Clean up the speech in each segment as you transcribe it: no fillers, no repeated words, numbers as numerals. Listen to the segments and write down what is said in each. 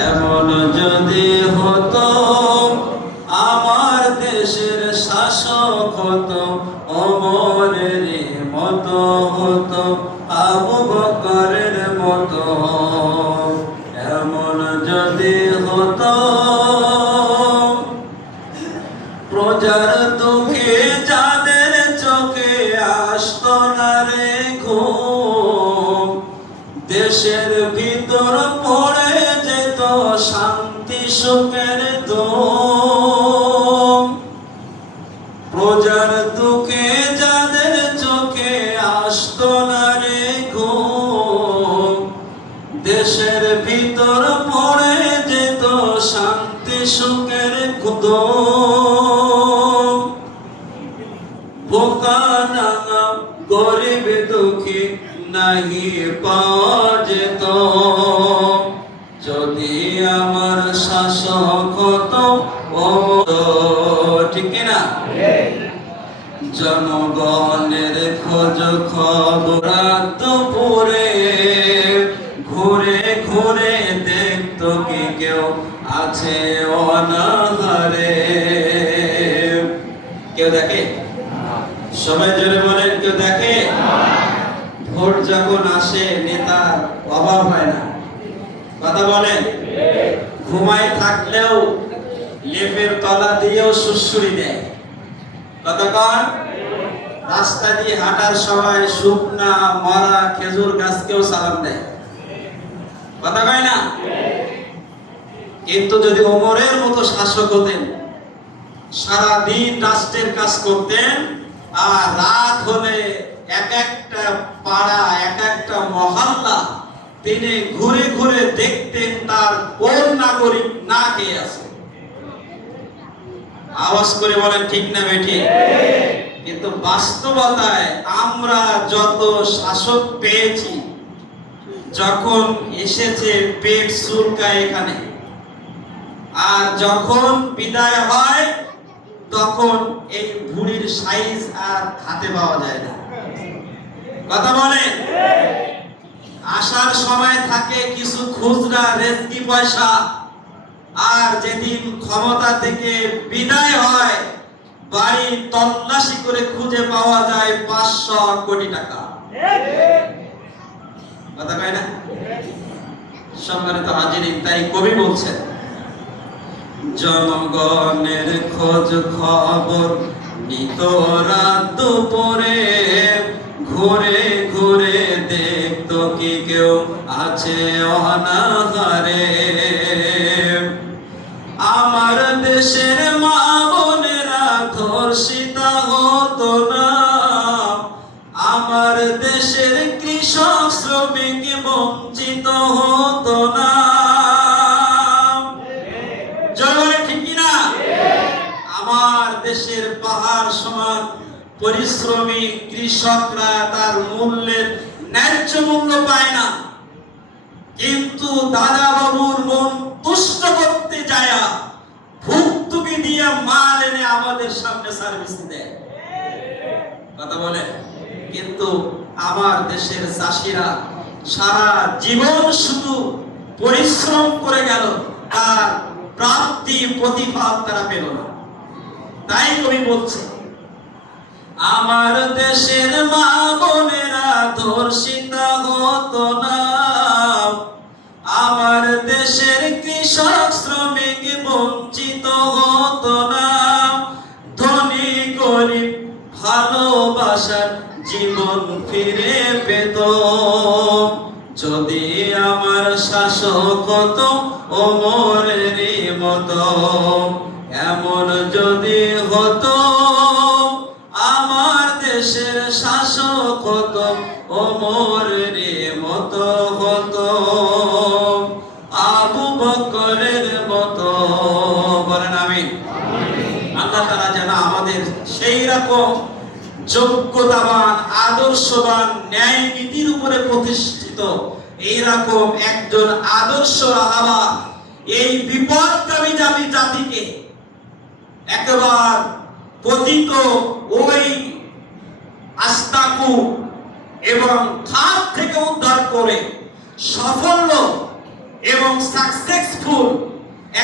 এমন যদি হতো আমার দেশের শাসক হতো ওমরের মতো হতো আবু বকরের মতো। এমন যদি হতো প্রজার দুঃখে যাদের চোখে আসতো না রে ঘুম, দেশের ভিতর পড়ে যেত শান্তি সুখের ধুম। প্রজার দুঃখে যাদের চোখে আসতো না রে ঘুম, দেশের ভিতর পড়ে যেত শান্তি সুখের ধুম। বোকা নাঙা গরিব দুঃখী নাহি পাওয়া যেত যদি আমার শাসক হতো ওমর। ঠিক কিনা? জনগণের খোঁজ খবর দুপুরে ঘুরে ঘুরে দেখতো কি কেউ আছে অনাহারে। কেউ দেখে? সবাই জোরে বলেন, কেউ দেখে? ভোট যখন আসে নেতার অভাব হয় না, কথা বলেন। ঘুমায় থাকলেও লেপের তলা দিয়েও সুড়সুড়ি দেয়, কথা কন। রাস্তা দিয়ে হাঁটার সময় শুকনা মরা খেজুর গাছকেও সালাম দেয়, কথা কয় না? কিন্তু যদি ওমরের মতো শাসক হতেন, সারাদিন রাষ্ট্রের কাজ করতেন, আর রাত হলে এক একটা পাড়া এক একটা মহল্লা তিনি ঘুরে ঘুরে দেখতেন তার কোন নাগরিক না খেয়ে আছে। আওয়াজ করে বলেন ঠিক না বেঠি? কিন্তু বাস্তবতায় আমরা যত শাসক পেয়েছি, যখন এসেছে পেট চুলকায় এখানে, আর যখন বিদায় হয় তখন এই ভুঁড়ির সাইজ আর হাতে পাওয়া যায় না, কথা বলে। আসার সময় থাকে কিছু খুচরা রেজকি পয়সা, আর যেদিন ক্ষমতা থেকে বিদায় হয় বাড়ি তল্লাশি করে খুঁজে পাওয়া যায় 500 কোটি টাকা, কথা কয় না? সম্মানিত হাজিরিন, তাই কবি বলছেন, জনগণের খোঁজ খবর নিত রাত দুপুরে ঘুরে ঘুরে দেখতো কি কেউ আছে অনাহারে। আমার দেশের মা বোনেরা ধর্ষিতা হতো না, আমার দেশের কৃষক শ্রমিক বঞ্চিত হতো না। আমার দেশের পাহাড় সমান পরিশ্রমী কৃষকরা তার মূল্যের ন্যায্য মূল্য পায় না, কিন্তু দাদা বাবুর মন তুষ্ট করতে যায় ভুক্তভোগী দিয়ে মাল এনে আমাদের সামনে সার্ভিস দেয়, কথা বলে। কিন্তু আমার দেশের চাষিরা সারা জীবন শুধু পরিশ্রম করে গেল, তার প্রাপ্তি প্রতিফল তারা পেল না। তাই কবি বলছে, আমার দেশের মা বোনেরা ধর্ষিতা হতো না, আমার দেশের কৃষক শ্রমিক বঞ্চিত হতো না, ধনী গরিব ভালোবাসার জীবন ফিরে পেত যদি আমার শাসক হতো ওমরের মতো। এমন যদি হতো আমার দেশের শাসক হতো ওমরের মতো হতো আবু বকরের মতো। বলেন আমিন। আল্লাহ তাআলা যেন আমাদের সেই রকম যোগ্যতাবান, আদর্শবান, ন্যায় নীতির উপরে প্রতিষ্ঠিত এইরকম একজন আদর্শ রাহাবার এই বিপদগামী জাতিকে একবার পতিত ওই আস্তাকু এবং খাত থেকে উদ্ধার করে সাফল্য এবং সাকসেসফুল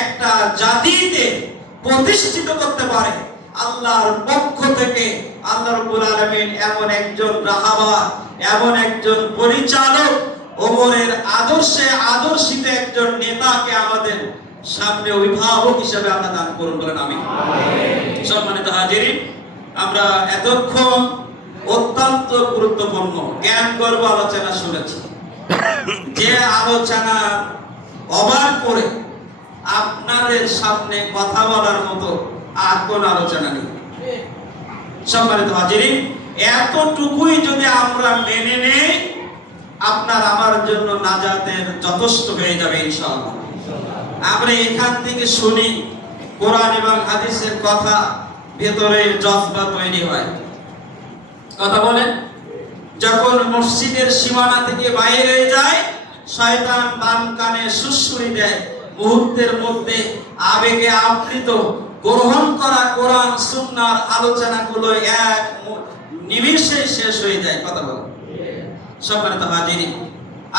একটা জাতিতে প্রতিষ্ঠিত করতে পারে, আল্লাহর পক্ষ থেকে আল্লাহ রাব্বুল আলামিন এমন একজন রাহাবার, এমন একজন পরিচালক, ওমরের আদর্শে আদর্শিত একজন নেতাকে আমাদের সামনে অভিভাবক হিসেবে আমরা দান করুন, বলেন আমিন। সম্মানিত হাজিরিন, আমরা এতক্ষণ অত্যন্ত গুরুত্বপূর্ণ জ্ঞানগর্ভ আলোচনা শুনেছি, যে আলোচনা অবাক করে আপনাদের সামনে কথা বলার মতো আর কোন আলোচনা নেই। সম্মানিত হাজিরিন, এতটুকুই যদি আমরা মেনে নেই, আপনার আমার জন্য নাজাতের যথেষ্ট হয়ে যাবে ইনশাআল্লাহ। আমরা এখান থেকে শুনি কোরআন এবং হাদিসের কথা, ভেতরে জজবা তৈরি হয়। কথা বলেন, যখন মসজিদের সীমানা থেকে বাইরে যায়, শয়তান বাম কানে সুসুরি দেয়, মুহূর্তের মধ্যে আবেগে আপ্লুত গ্রহণ করা কোরআন সুন্নাহর আলোচনাগুলো এক নিমিষে শেষ হয়ে যায়। কথা বলেন। সম্মানিত হাজিরিন,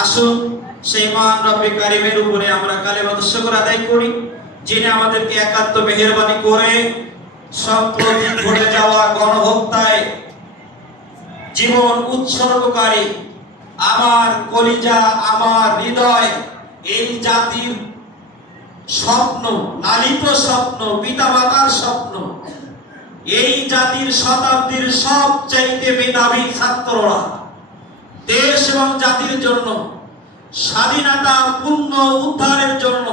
আসুন সেই মহান রব্বে কারিমের উপরে আমরা কালেমাতুশ শুকর আদায় করি, যিনি আমাদেরকে একাত্ম মেহেরবানি করে সম্প্রতি ঘটে যাওয়া গণহত্যায় জীবন উৎসর্গকারী আমার কলিজা, আমার হৃদয়, এই জাতির স্বপ্ন, লালিত স্বপ্ন, পিতামাতার স্বপ্ন, এই জাতির শতাব্দীর সবচাইতে মেধাবী ছাত্ররা দেশ এবং জাতির জন্য, স্বাধীনতা পূর্ণ উদ্ধারের জন্য,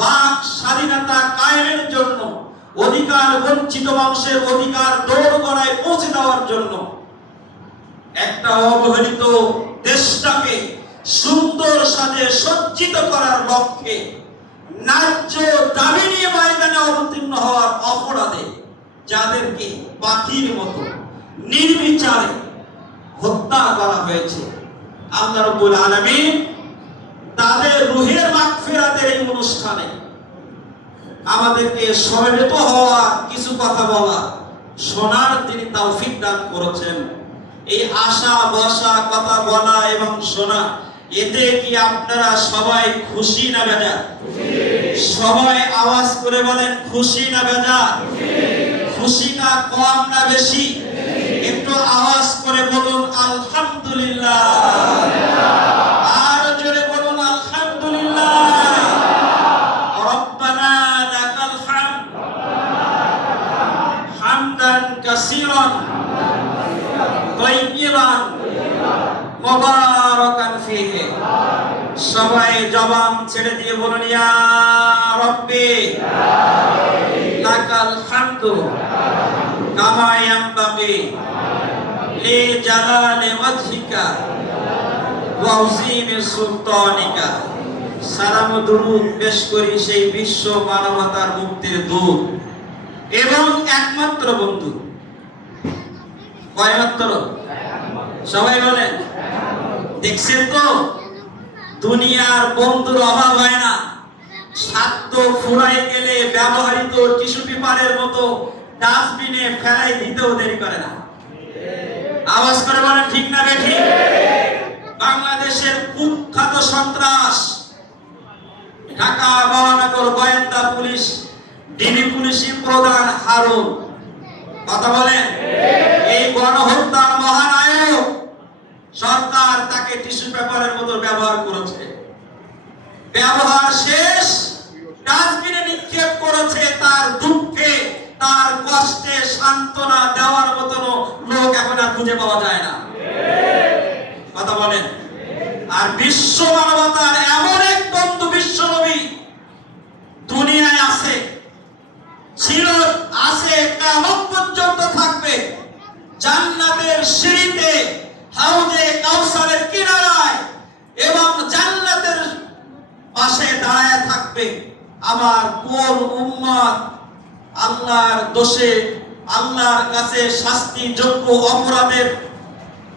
বাক স্বাধীনতা কায়েমের জন্য, অধিকার বঞ্চিত মানুষের অধিকার দোরগোড়ায় পৌঁছে দেওয়ার জন্য, একটা অবহেলিত দেশটাকে সুন্দর সাজে সজ্জিত করার লক্ষ্যে ন্যায্য দাবি নিয়ে ময়দানে অবতীর্ণ হওয়ার অপরাধে যাদেরকে পাখির মতো নির্বিচারে হত্যা করা হয়েছে, আল্লাহ রাব্বুল আলামিন তাদের রূহের মাগফিরাতের এই অনুষ্ঠানে আমাদেরকে সমবেত হওয়া, কিছু কথা বলা, শোনার তিনি তৌফিক দান করেছেন। এই আশা বসা কথা বলা এবং শোনা, এতে কি আপনারা সবাই খুশি না বেজা? সবাই আওয়াজ করে বলেন, খুশি না বেজা? খুশিটা কম না বেশি? একটু আওয়াজ করে বলুন আলহামদুলিল্লাহ। আর জোরে বলুন আলহামদুলিল্লাহ। রব্বানা লাকাল হামদ হামদান কাসীরান তাইয়্যিবান মুবারাকান ফীহি। সবাই জবান ছেড়ে দিয়ে বলুন, ইয়া রাব্বি লাকাল হামদু কামা ইয়ানবাগি লি জালালি ওয়াজহিকা ওয়া উযীমি সুলতানিকা। সালাম ও দুরূদ পেশ করি সেই বিশ্ব মানবতার মুক্তির দূত এবং একমাত্র বন্ধু। কয়মাত্র? সবাই বলেন। দেখছেন তো, দুনিয়ার বন্ধুর অভাব হয় না। স্বার্থ ফুরাই গেলে ব্যবহৃত টিস্যু পেপারের মতো ডাস্টবিনে ফেলাই দিতেও দেরি করে না। আওয়াজ করে বলেন ঠিক না বেঠিক? বাংলাদেশের কুখ্যাত সন্ত্রাস ঢাকা মহানগর গোয়েন্দা পুলিশ ডিবি পুলিশি প্রধান হারুন, কথা বলেন, এই গণহত্যার মহানায়ক, সরকার তাকে টিস্যু পেপারের মতো ব্যবহার করেছে। ব্যবহার শেষ, ডাস্টবিনে নিক্ষেপ করেছে। তার দুঃখে, তার কষ্টে সান্ত্বনা দেওয়ার মতো লোক এখন আর খুঁজে পাওয়া যায় না। কথা বলেন। আর বিশ্ব মানবতার এমন এক বন্ধু, বিশ্ব নবী দুনিয়ায় আছে, ছিল, আছে, কিয়ামত পর্যন্ত থাকবে। জান্নাতের সিঁড়িতে, হাউজে কাউসারের কিনারায় এবং জান্নাতের পাশে দাঁড়ায় থাকবে আমার কোন উম্মত আল্লাহর দোষে, আল্লাহর কাছে শাস্তিযোগ্য অপরাধের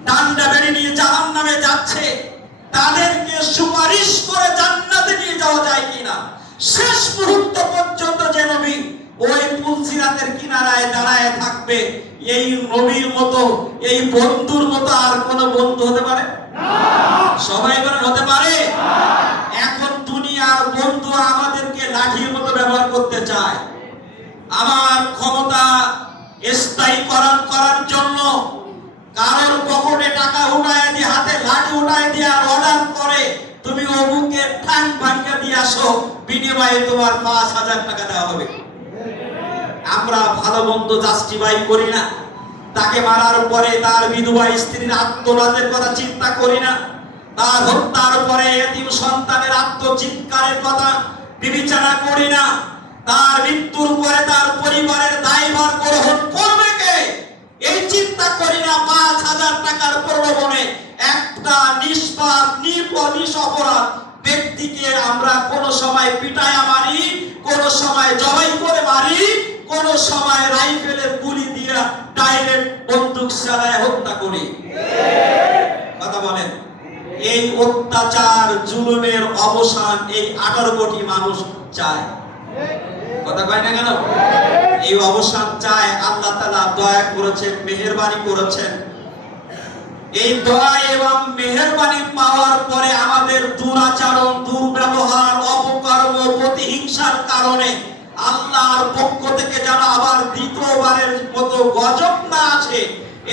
ডান্ডা বেড়ে নিয়ে জাহান্নামে যাচ্ছে, তাদেরকে সুপারিশ করে জান্নাতে নিয়ে যাওয়া যায় কিনা। শেষ মুহূর্ত পর্যন্ত যে নবী ওই পুলসিরাতের কিনারায় দাঁড়ায় থাকবে, এই নবীর মতো, এই বন্ধুর মতো আর কোন বন্ধু হতে পারে না? সবাই বলেন হতে পারে? এখন দুনিয়া দুনিয়ার বন্ধু আমাদেরকে লাঠির মতো ব্যবহার করতে চায়। আমার ক্ষমতা স্থায়ী করার জন্য কারোর পকেটে টাকা উঠায় দিয়ে হাতে লাঠি উঠায় দিয়ে আর অর্ডার করে তুমি অমুকে ঠাং ভাঙ্গা দিয়ে আসো, বিনিময়ে তোমার ৫,০০০ টাকা দেওয়া হবে। আমরা ভালো মন্দ জাস্টিফাই করি না, তাকে মারার পরে তার বিধবা স্ত্রীর আত্মনাদের কথা চিন্তা করি না, তার হত্যার পরে এতিম সন্তানের আত্মচিৎকারের কথা বিবেচনা করি না, তার মৃত্যুর পরে তার পরিবারের দায়ভার গ্রহণ করবে কে এই চিন্তা করি না। ৫,০০০ টাকার প্রলোভনে একটা নিষ্পাপ নিরপরাধ ব্যক্তিকে আমরা কোন সময় পিটায়া মারি, কোন সময় জবাই করে মারি, কোন সময় রাইফেলের গুলি দিয়ে ডাইরেক্ট বন্দুক চালায় হত্যা করি। কথা বলেন, এই অত্যাচার জুলুমের অবসান এই ১৮ কোটি মানুষ চায়। কথা কয় না কেন? এই অবসান চায়। আল্লাহ তাআলা দয়া করেছেন, মেহেরবানি করেছেন। এই দয়া এবং মেহেরবানি পাওয়ার পরে আমাদের দুরাচরণ, দুর্ব্যবহার, অপকর্ম, প্রতিহিংসার কারণে আল্লাহর পক্ষ থেকে যেন আবার দ্বিতীয়বারের মতো গজব না আসে,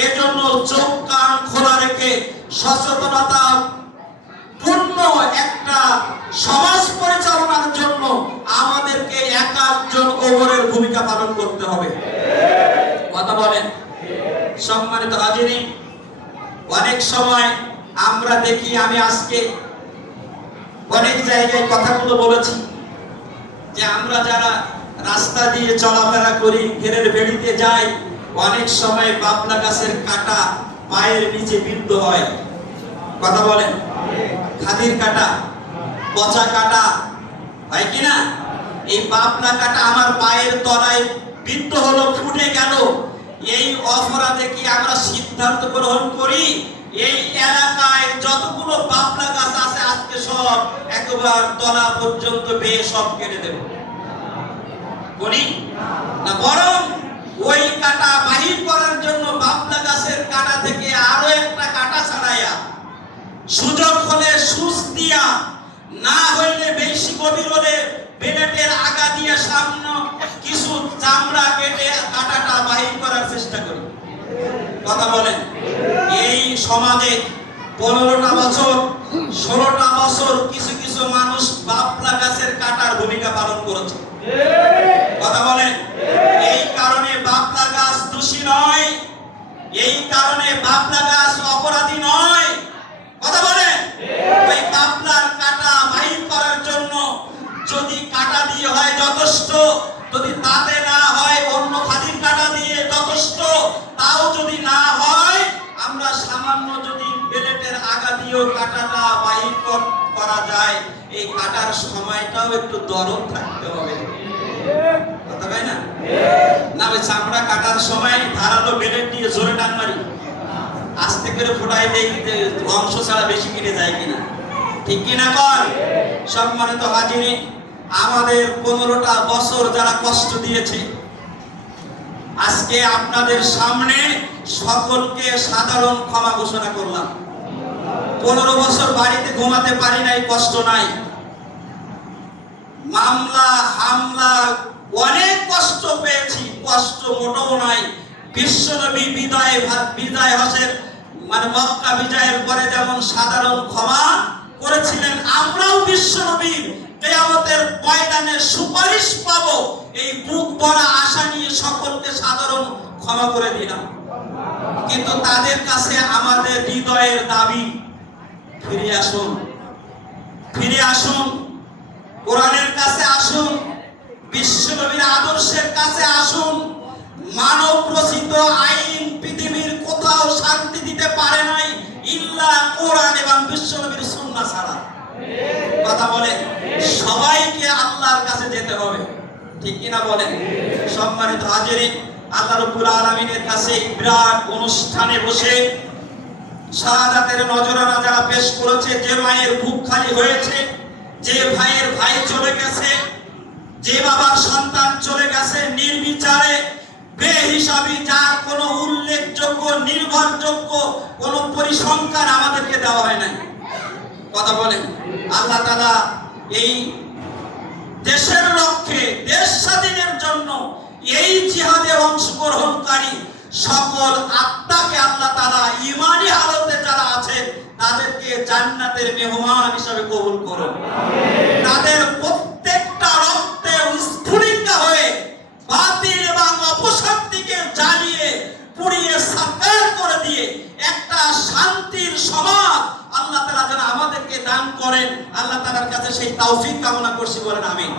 এজন্য চোখ কান খোলা রেখে সচেতনতা পূর্ণ একটা সমাজ পরিচালনার জন্য আমাদেরকে একজন ওমরের ভূমিকা পালন করতে হবে। কথা বলেন। সম্মানিত হাজিরিন, অনেক সময় আমরা দেখি, আমি আজকে অনেক জায়গায় কথাগুলো বলেছি, যে আমরা যারা রাস্তা দিয়ে চলাফেরা করি, ঘেরের বেড়িতে যাই, অনেক সময় বাবলা গাছের কাঁটা পায়ের নিচে বিদ্ধ হয়। কথা বলেন। খাদির কাঁটা, পচা কাঁটা হয় কিনা? এই বাবলা কাঁটা আমার পায়ের তলায় বিদ্ধ হলো, ফুটে গেল। এই অপরাধে কি আমরা সিদ্ধান্ত গ্রহণ করি এই এলাকায় যতগুলো বাবলা গাছ আছে আজকে সব একবার তলা পর্যন্ত বেয়ে সব কেটে দেব? করি না, বরং ওই কাঁটা বাহির করার জন্য বাবলা গাছের কাঁটা থেকে আরো একটা কাঁটা ছাড়াইয়া, সুযোগ হলে সুচ দিয়া, না হইলে বেশি গভীর হলে বেলেটের আগা দিয়ে সামনে কিছু চামড়া কেটে কাঁটাটা বাহির করার চেষ্টা করি। কথা বলেন। এই সমাজে 15টা বছর 16টা বছর কিছু কিছু মানুষ বাবলা গাছের কাঁটার ভূমিকা পালন করেছে। কথা বলেন। এই কারণে বাবলা গাছ দোষী নয়, এই কারণে বাবলা গাছ অপরাধী নয়। কথা বলেন। ওই বাবলার কাঁটা বাহির করার জন্য যদি কাঁটা দিয়ে হয় যথেষ্ট, যদি তাতে না হয় অন্য খাদির কাঁটা দিয়ে যথেষ্ট, তাও যদি না হয় আমরা সামান্য যদি বেলেটের আগা দিয়েও কাঁটাটা বাহির করা যায়, এই কাটার সময়টাও একটু দরদ থাকতে হবে। কথা কয় না? না ওই চামড়া কাটার সময় ধারালো বেলেট দিয়ে জোরে টান মারি, আস্তে করে ফোটাই দেই যে অংশ ছাড়া বেশি কেটে যায় কিনা। ঠিক কিনা কর? সম্মানিত হাজিরিন, আমাদের 15টা বছর যারা কষ্ট দিয়েছে, আজকে আপনাদের সামনে সকলকে সাধারণ ক্ষমা ঘোষণা করলাম। 15 বছর বাড়িতে ঘুমাতে পারি নাই, কষ্ট নাই। মামলা হামলা অনেক কষ্ট পেয়েছি, কষ্ট মোটেও নাই। বিশ্বনবী বিদায় হজের মানে মক্কা বিজয়ের পরে যেমন সাধারণ ক্ষমা করেছিলেন, আমরাও বিশ্বনবীর কিয়ামতের ময়দানে সুপারিশ পাবো এই বুক ভরা আশা নিয়ে সকলকে সাধারণ ক্ষমা করে দিলাম। কিন্তু তাদের কাছে আমাদের হৃদয়ের দাবি, ফিরে আসুন, ফিরে আসুন, কোরআনের কাছে আসুন, বিশ্বনবীর আদর্শের কাছে আসুন। মানব রচিত আইন পৃথিবীর কোথাও শান্তি দিতে পারে নাই ইল্লা কোরআন এবং বিশ্বনবীর সুন্নাহ ছাড়া। কথা বলেন। সবাইকে আল্লাহর কাছে যেতে হবে। ঠিক কিনা বলেন? সম্মানিত হাজিরিন, আল্লাহ রাব্বুল আলামিনের কাছে বিরাট অনুষ্ঠানে বসে শাহাদাতের নজরানা যারা পেশ করেছে, যে মায়ের বুক খালি হয়েছে, যে ভাইয়ের ভাই চলে গেছে, যে বাবার সন্তান চলে গেছে, নির্বিচারে বেহিসাবি, যার কোনো উল্লেখযোগ্য নির্ভরযোগ্য কোনো পরিসংখ্যান আমাদেরকে দেওয়া হয় নাই। কথা বলেন। আল্লাহ তাআলা এই দেশের লক্ষ্যে, দেশ স্বাধীনের জন্য এই জিহাদে অংশগ্রহণকারী সকল আত্মাকে আল্লাহ তাআলা ঈমানি হালতে যারা আছেন তাদেরকে জান্নাতের মেহমান হিসেবে কবুল করুন। তাদের প্রত্যেকটা রক্তে স্ফুলিঙ্গা হয়ে বাতিল এবং অপশক্তিকে জ্বালিয়ে পুড়িয়ে সাকার করে দিয়ে একটা শান্তির সমাজ আল্লাহ তাআলা যেন আমাদেরকে দান করেন, আল্লাহ তাআলার কাছে সেই তৌফিক কামনা করছি, বলেন আমিন।